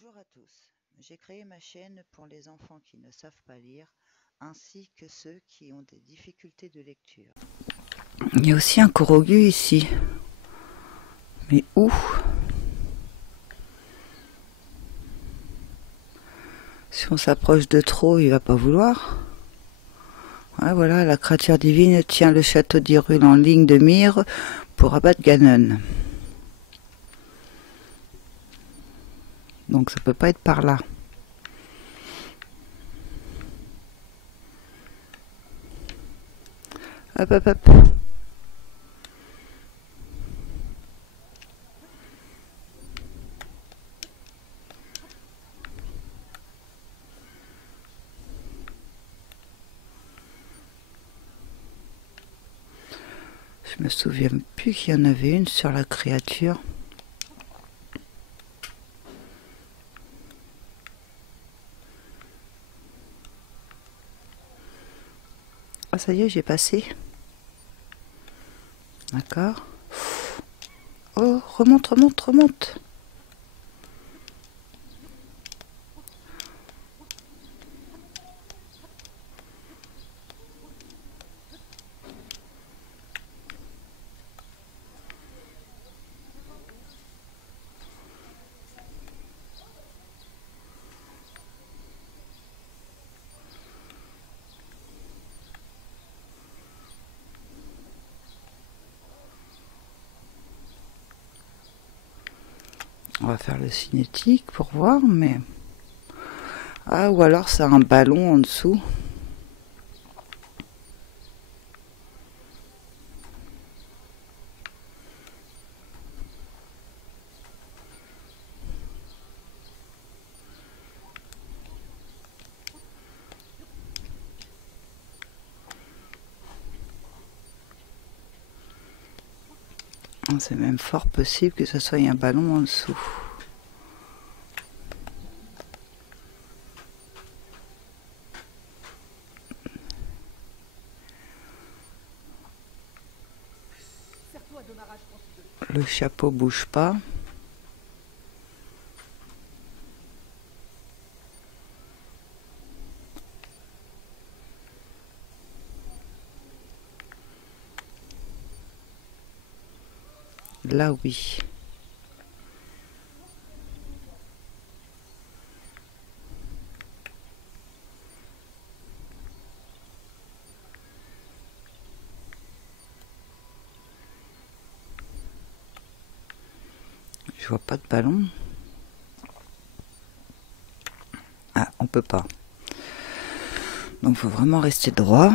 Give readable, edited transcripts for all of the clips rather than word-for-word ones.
Bonjour à tous, j'ai créé ma chaîne pour les enfants qui ne savent pas lire, ainsi que ceux qui ont des difficultés de lecture. Il y a aussi un corogu ici. Mais où? Si on s'approche de trop, il va pas vouloir. Ouais, voilà, la créature divine tient le château d'Hyrule en ligne de mire pour abattre Ganon. Donc ça peut pas être par là. Hop, hop, hop. Je me souviens plus qu'il y en avait une sur la créature. Ah, ça y est, j'ai passé. D'accord. Oh, remonte, remonte, remonte. On va faire le cinétique pour voir, mais... Ah, ou alors ça a un ballon en dessous. C'est même fort possible que ce soit un ballon en dessous. Le chapeau bouge pas. Là oui. Je vois pas de ballon. Ah, on peut pas. Donc faut vraiment rester droit.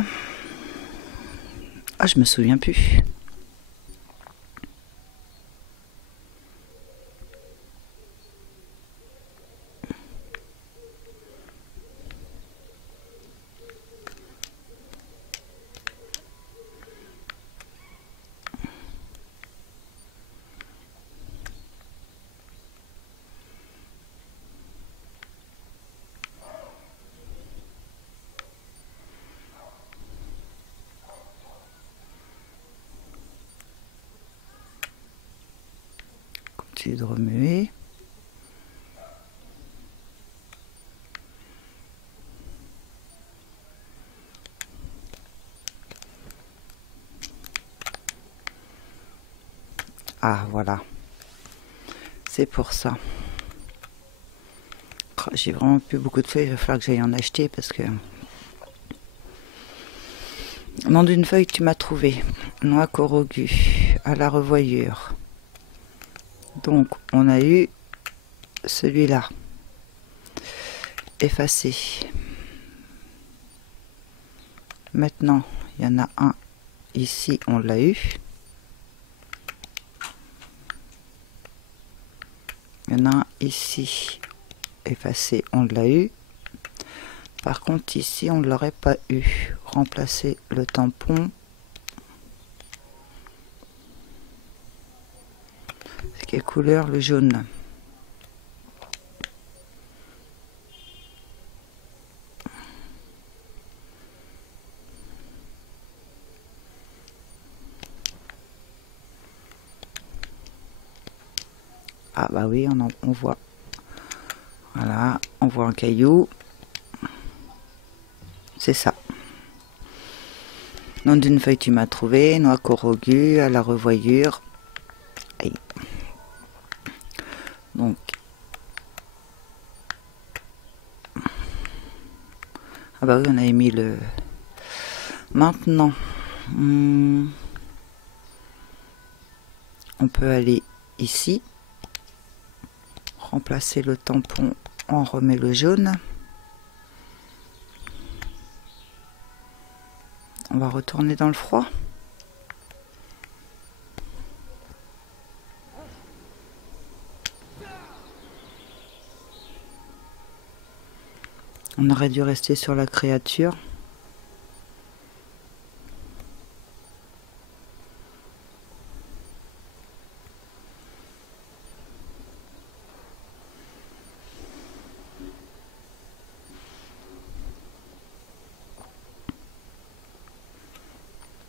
Ah, je me souviens plus. Continue de remuer. Ah, voilà. C'est pour ça. J'ai vraiment plus beaucoup de feuilles. Il va falloir que j'aille en acheter parce que... Nom d'une feuille que tu m'as trouvé. Noix Corogu. À la revoyure. Donc, on a eu celui-là. Effacé. Maintenant, il y en a un ici, on l'a eu. Il y en a un ici, effacé, on l'a eu. Par contre, ici, on ne l'aurait pas eu. Remplacer le tampon. C'est quelle couleur? Le jaune. Ah bah oui, on voit. Voilà, on voit un caillou. C'est ça. Nom d'une feuille tu m'as trouvé, noix corogu à la revoyure. Aïe. Donc, ah bah oui, on avait mis le... Maintenant, on peut aller ici, remplacer le tampon, on remet le jaune. On va retourner dans le froid. On aurait dû rester sur la créature.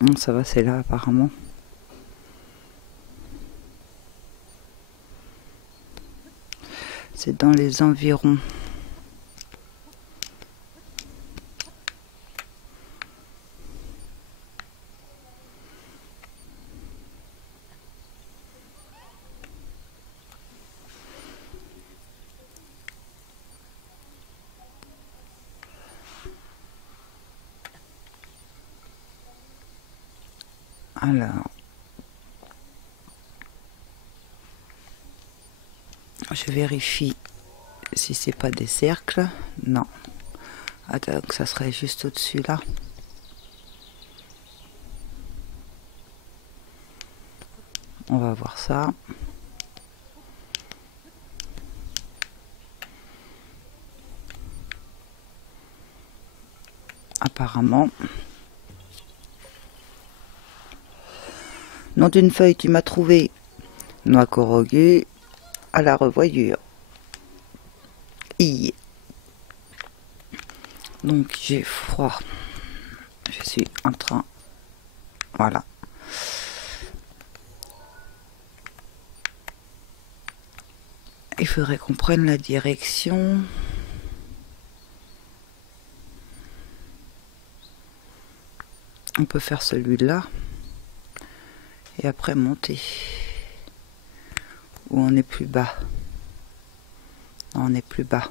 Non, ça va, c'est là apparemment. C'est dans les environs. Alors, je vérifie si c'est pas des cercles. Non. Attends, ça serait juste au-dessus là. On va voir ça. Apparemment. Nom d'une feuille, tu m'as trouvé. Noix corogu à la revoyure. I. Donc j'ai froid. Je suis en train. Voilà. Il faudrait qu'on prenne la direction. On peut faire celui-là. Et après monter. Ou on est plus bas. Non, on est plus bas.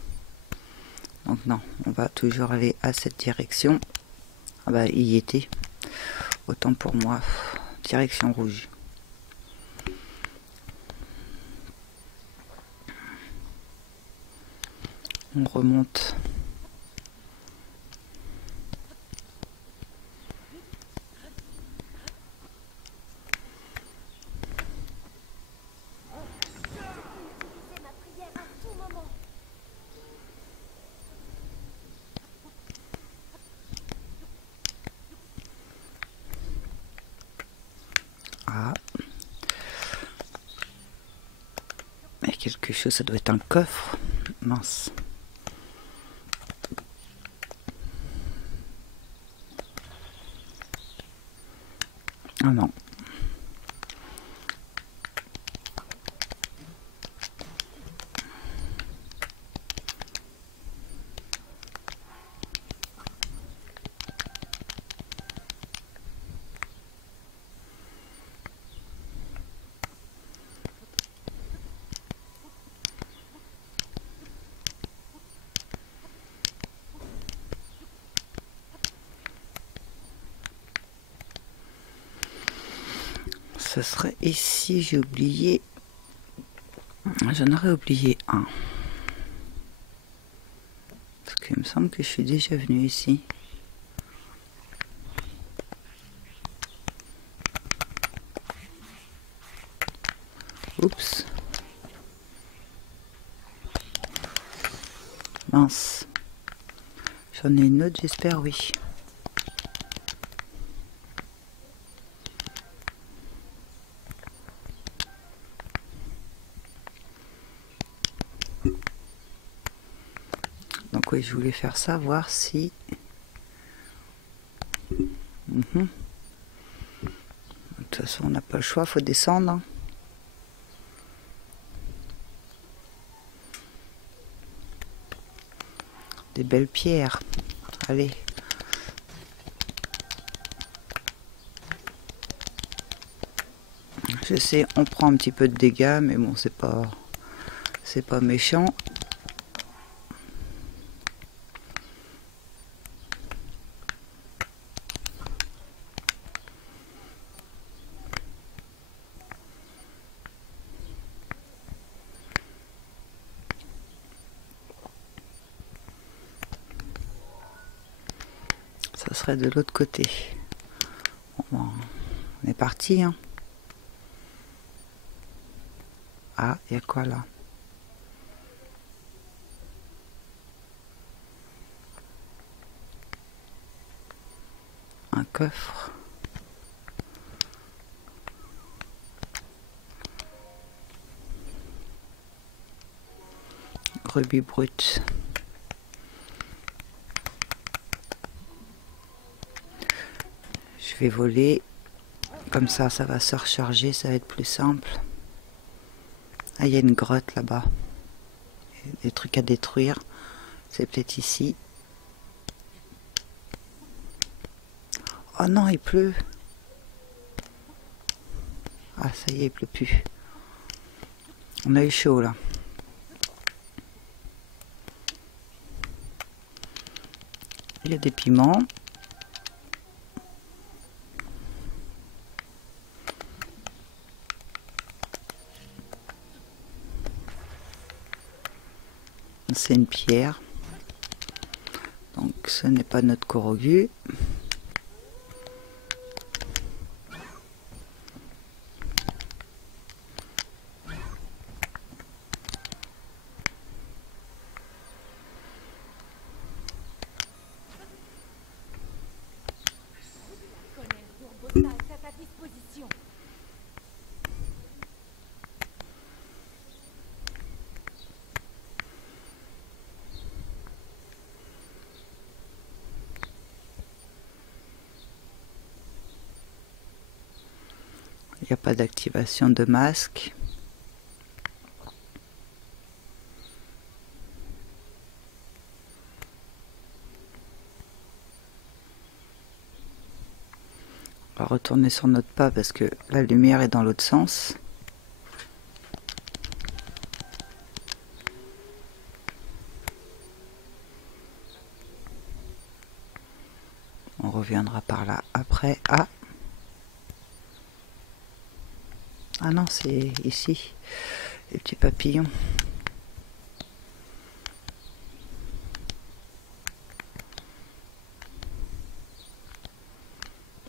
Donc non, on va toujours aller à cette direction. Ah bah, il y était. Autant pour moi. Direction rouge. On remonte. Ah. Il y a quelque chose, ça doit être un coffre. Mince. Ah non. Ce serait ici, j'ai oublié. J'en aurais oublié un. Parce qu'il me semble que je suis déjà venue ici. Oups. Mince. J'en ai une autre, j'espère, oui. Donc oui, je voulais faire ça, voir si... De toute façon, on n'a pas le choix, faut descendre. Des belles pierres. Allez. Je sais, on prend un petit peu de dégâts, mais bon, c'est pas méchant. Ça serait de l'autre côté. Bon, on est parti, hein. Ah, il y a quoi là? Un coffre. Rubis brut. Je vais voler. Comme ça va se recharger, ça va être plus simple. Ah, il y a une grotte là-bas. Des trucs à détruire. C'est peut-être ici. Oh non, il pleut. Ah, ça y est, il pleut plus. On a eu chaud là. Il y a des piments. C'est une pierre. Donc ce n'est pas notre Korogu. Il n'y a pas d'activation de masque. On va retourner sur notre pas parce que la lumière est dans l'autre sens. On reviendra par là après. Ah! Ah non, c'est ici, les petits papillons.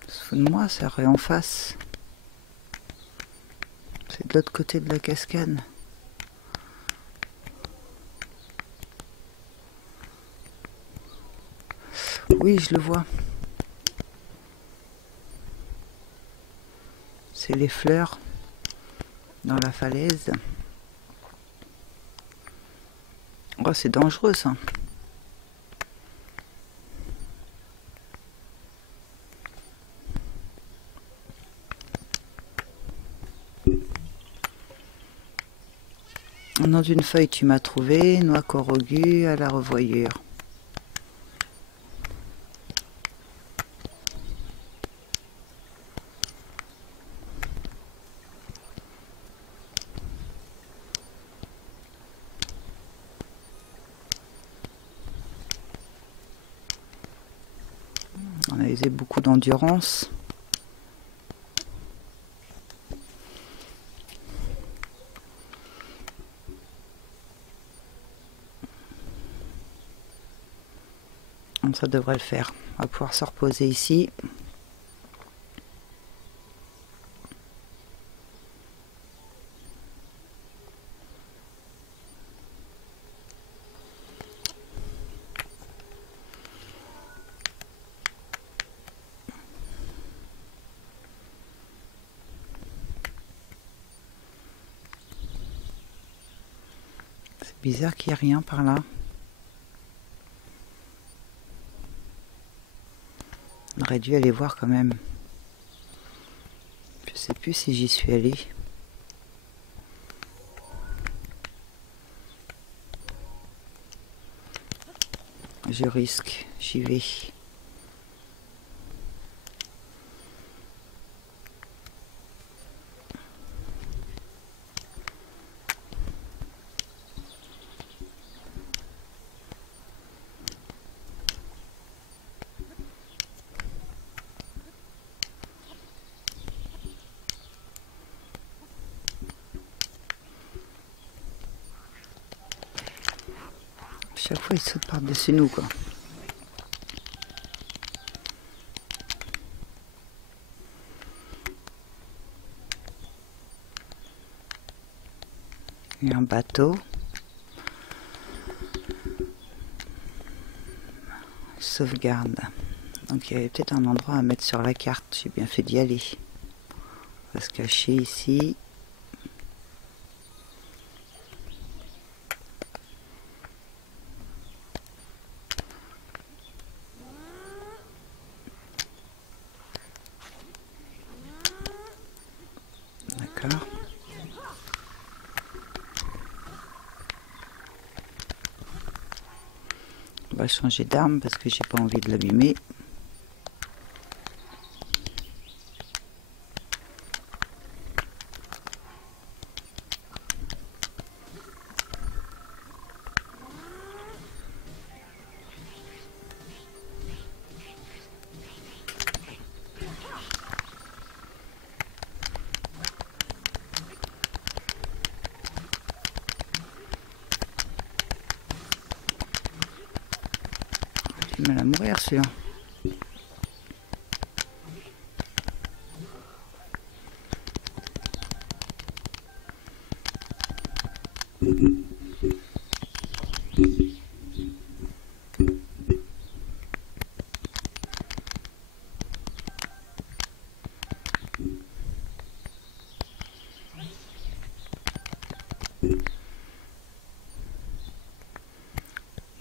Se fout de moi, ça aurait en face. C'est de l'autre côté de la cascade. Oui, je le vois. C'est les fleurs dans la falaise. Oh, c'est dangereux ça. Au nom d'une feuille, tu m'as trouvé, noix Korogu à la revoyure. On a usé beaucoup d'endurance. Ça devrait le faire. On va pouvoir se reposer ici. C'est bizarre qu'il n'y ait rien par là. On aurait dû aller voir quand même. Je sais plus si j'y suis allée. Je risque, j'y vais. Chaque fois, il saute par-dessus nous, quoi. Et un bateau. Sauvegarde. Donc, il y avait peut-être un endroit à mettre sur la carte. J'ai bien fait d'y aller. On va se cacher ici. D'accord. On va changer d'arme parce que j'ai pas envie de l'abîmer. J'ai du mal à mourir celui-là.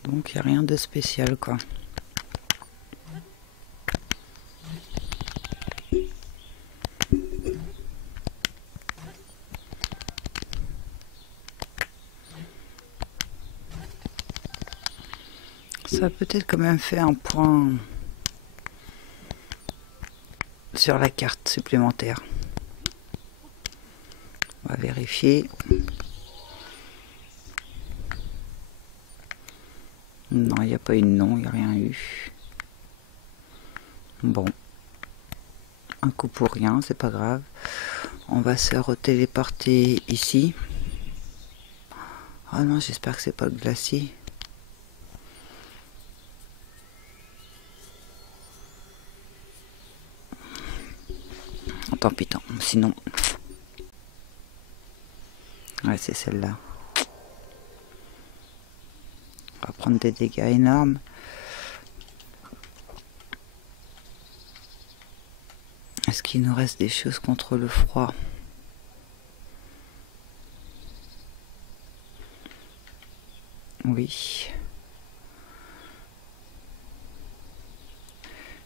Donc il n'y a rien de spécial, quoi. Ça va peut-être quand même faire un point sur la carte supplémentaire. On va vérifier. Non, il n'y a pas eu de nom, il n'y a rien eu. Bon. Un coup pour rien, c'est pas grave. On va se retéléporter ici. Ah non, j'espère que c'est pas le glacier. Tant pis, tant. Sinon... Ouais, c'est celle-là. On va prendre des dégâts énormes. Est-ce qu'il nous reste des choses contre le froid? Oui.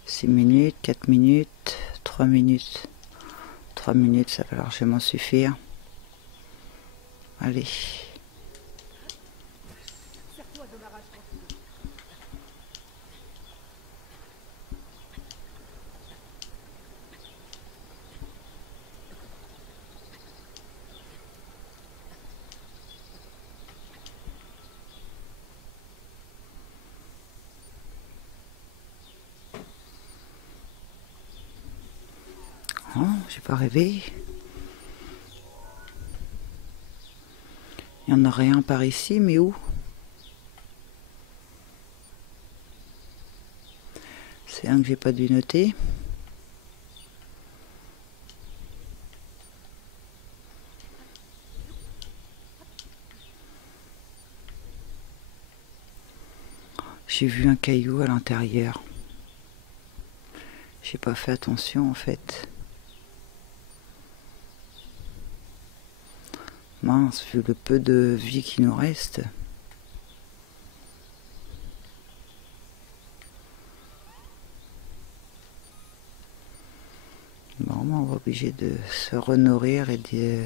6 minutes, 4 minutes, 3 minutes. 3 minutes, ça va largement suffire. Allez. Oh, j'ai pas rêvé. Il y en a rien par ici, mais où? C'est un que j'ai pas dû noter. J'ai vu un caillou à l'intérieur. J'ai pas fait attention en fait. Mince, vu le peu de vie qui nous reste. Bon, on va obligé de se renourrir et de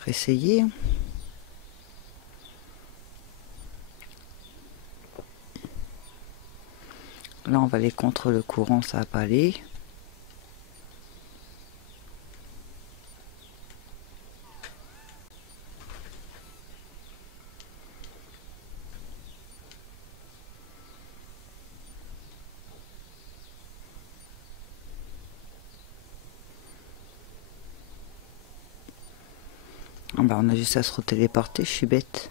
réessayer. Là, on va aller contre le courant, ça va pas aller. Ah bah, on a juste à se retéléporter, je suis bête.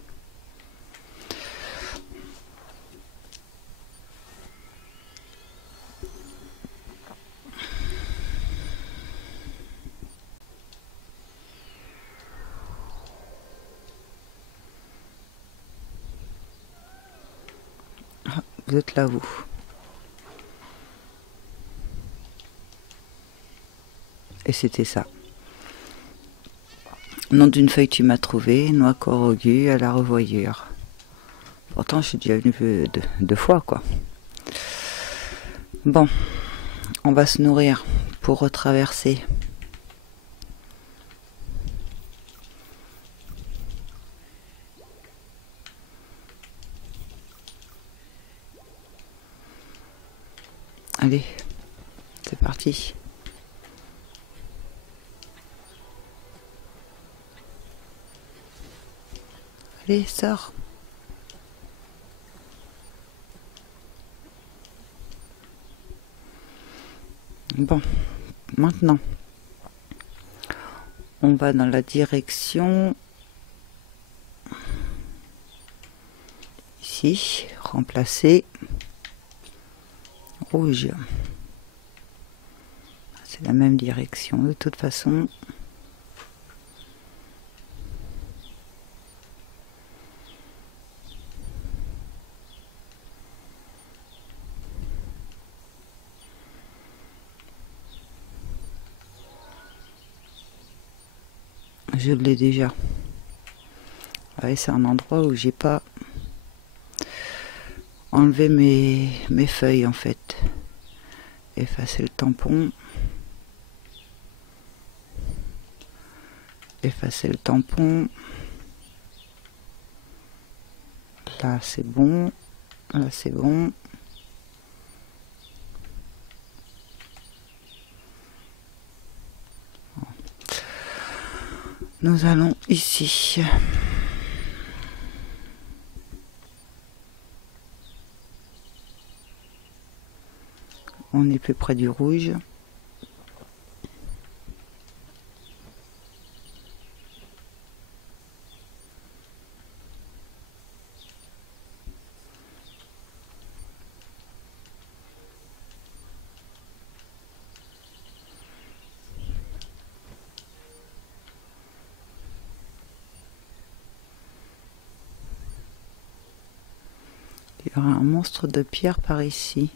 Ah, vous êtes là, vous. Et c'était ça. Nom d'une feuille, tu m'as trouvé, noix corrugée à la revoyure. Pourtant, je suis déjà venue deux fois, quoi. Bon, on va se nourrir pour retraverser. Allez, c'est parti. Allez, sors. Bon, maintenant, on va dans la direction ici, remplacer rouge. C'est la même direction de toute façon. Je l'ai déjà. Ouais, c'est un endroit où j'ai pas enlevé mes feuilles en fait. Effacer le tampon. Effacer le tampon. Là c'est bon. Là c'est bon. Nous allons ici. On est plus près du rouge. Il y aura un monstre de pierre par ici.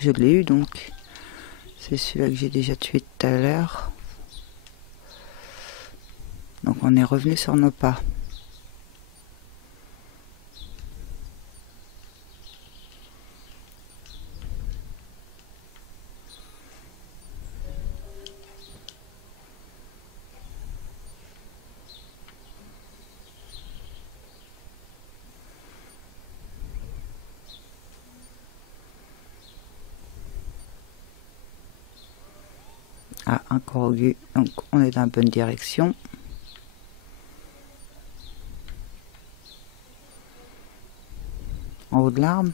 Je l'ai eu donc. C'est celui-là que j'ai déjà tué tout à l'heure. Donc on est revenu sur nos pas. Ah, un corrugu, donc on est dans la bonne direction. En haut de l'arbre,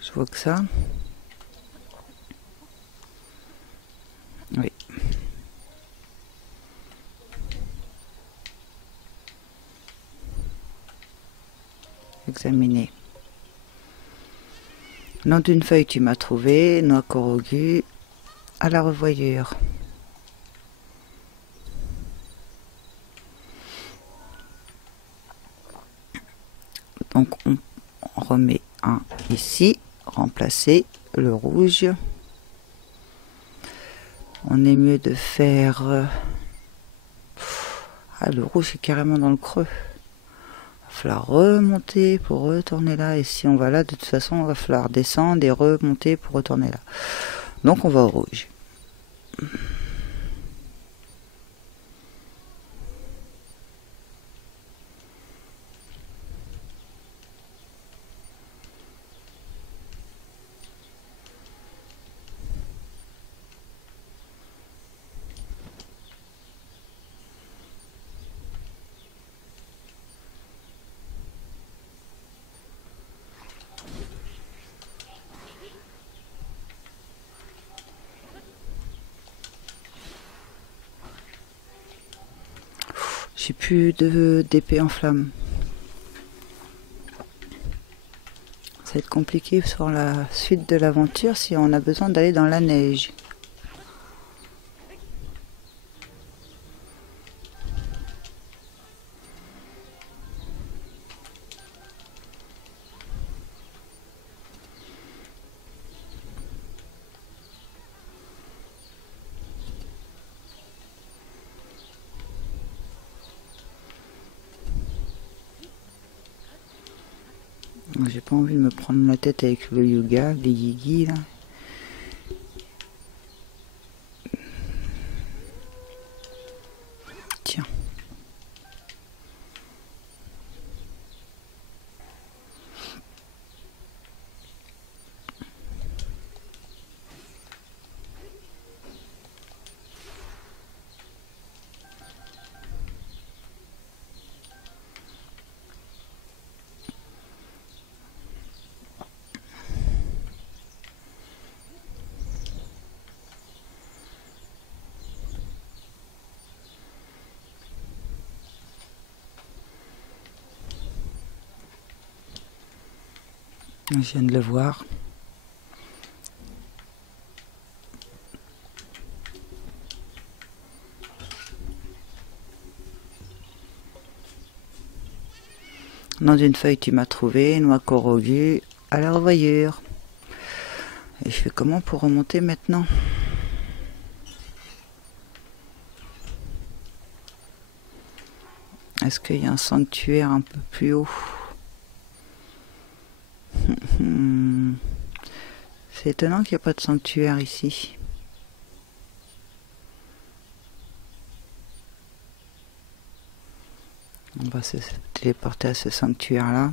je vois que ça. Oui. Examiner. Nom d'une feuille, tu m'as trouvé, noix corrugée à la revoyure. Donc on remet un ici, remplacer le rouge. On est mieux de faire... Ah, le rouge est carrément dans le creux. Il va falloir remonter pour retourner là. Et si on va là, de toute façon, il va falloir descendre et remonter pour retourner là. Donc on va au rouge. J'ai plus d'épée en flamme. Ça va être compliqué sur la suite de l'aventure si on a besoin d'aller dans la neige. J'ai pas envie de me prendre la tête avec le yoga, les yigis là. Tiens. Je viens de le voir. Dans une feuille tu m'as trouvé, noix corrogue, à la revoyure. Et je fais comment pour remonter maintenant? Est-ce qu'il y a un sanctuaire un peu plus haut? C'est étonnant qu'il n'y a pas de sanctuaire ici. On va se téléporter à ce sanctuaire-là.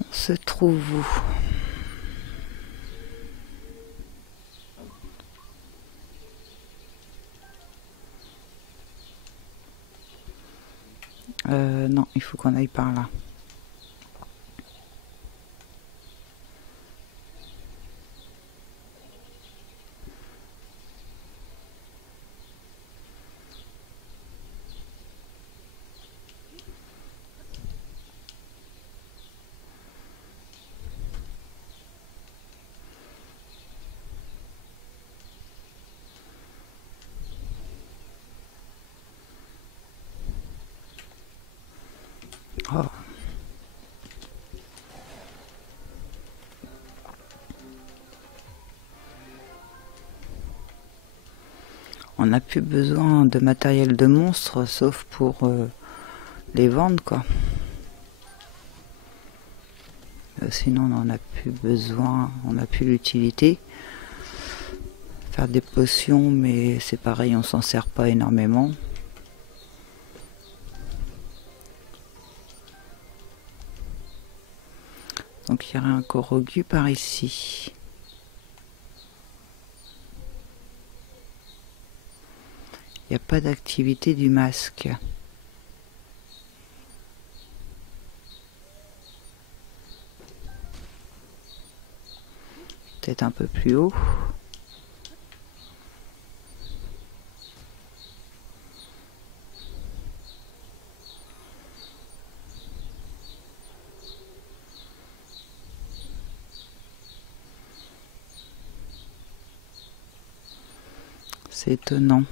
On se trouve où? Non, il faut qu'on aille par là. Oh. On n'a plus besoin de matériel de monstre, sauf pour les vendre, quoi. Sinon, on n'en a plus besoin, on n'a plus l'utilité. Faire des potions, mais c'est pareil, on s'en sert pas énormément. Donc il y aurait un corrogu par ici. Il n'y a pas d'activité du masque. Peut-être un peu plus haut. C'est étonnant.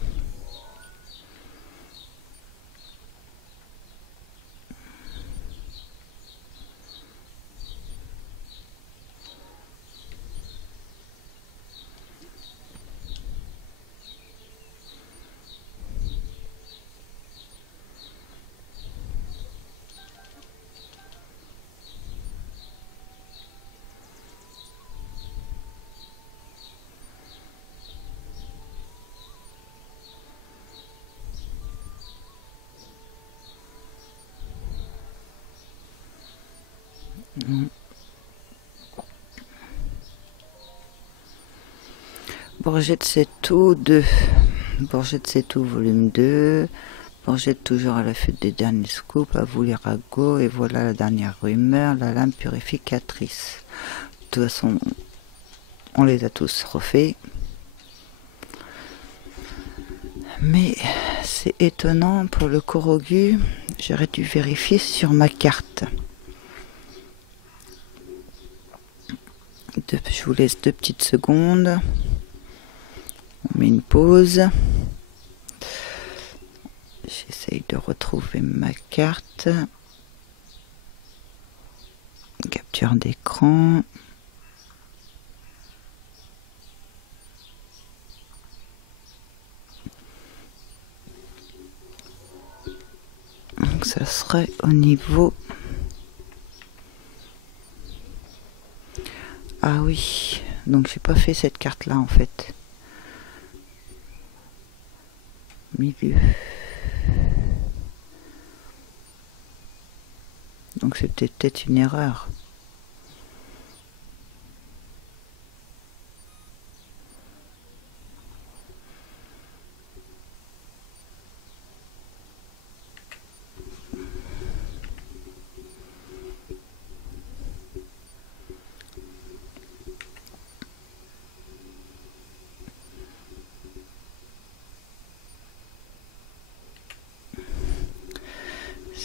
Bourget de Céto 2. Bourget de Céto volume 2. Bourgette toujours à l'affût des derniers scoops, à vous les ragots, et voilà la dernière rumeur, la lame purificatrice. De toute façon, on les a tous refaits. Mais c'est étonnant pour le Korogu, j'aurais dû vérifier sur ma carte. Je vous laisse 2 petites secondes. On met une pause. J'essaye de retrouver ma carte. Capture d'écran. Donc ça serait au niveau... Ah oui, donc j'ai pas fait cette carte là en fait. Milieu. Donc c'était peut-être une erreur.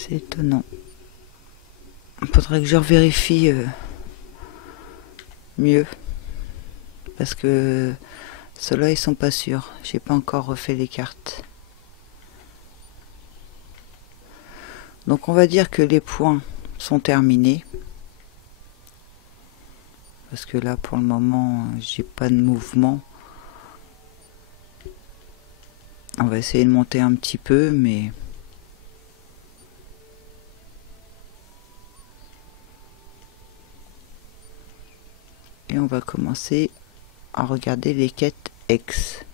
C'est étonnant. Il faudrait que je revérifie mieux. Parce que ceux-là, ils sont pas sûrs. J'ai pas encore refait les cartes. Donc on va dire que les points sont terminés. Parce que là, pour le moment, j'ai pas de mouvement. On va essayer de monter un petit peu, mais... Et on va commencer à regarder les quêtes X.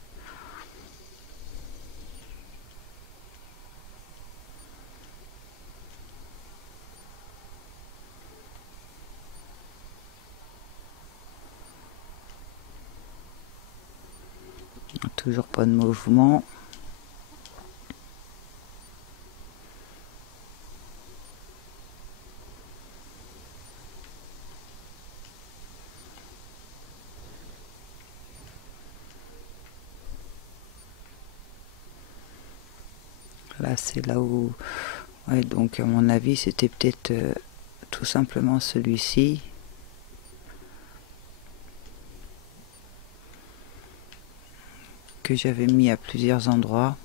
Toujours pas de mouvement. Là, c'est là où... Ouais, donc à mon avis, c'était peut-être tout simplement celui-ci. Que j'avais mis à plusieurs endroits.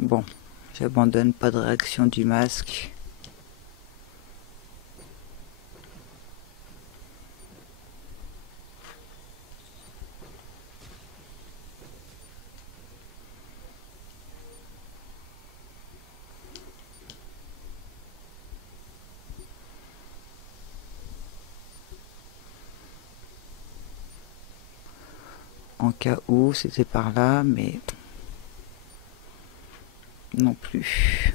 Bon, j'abandonne, pas de réaction du masque. En cas où, c'était par là, mais non plus.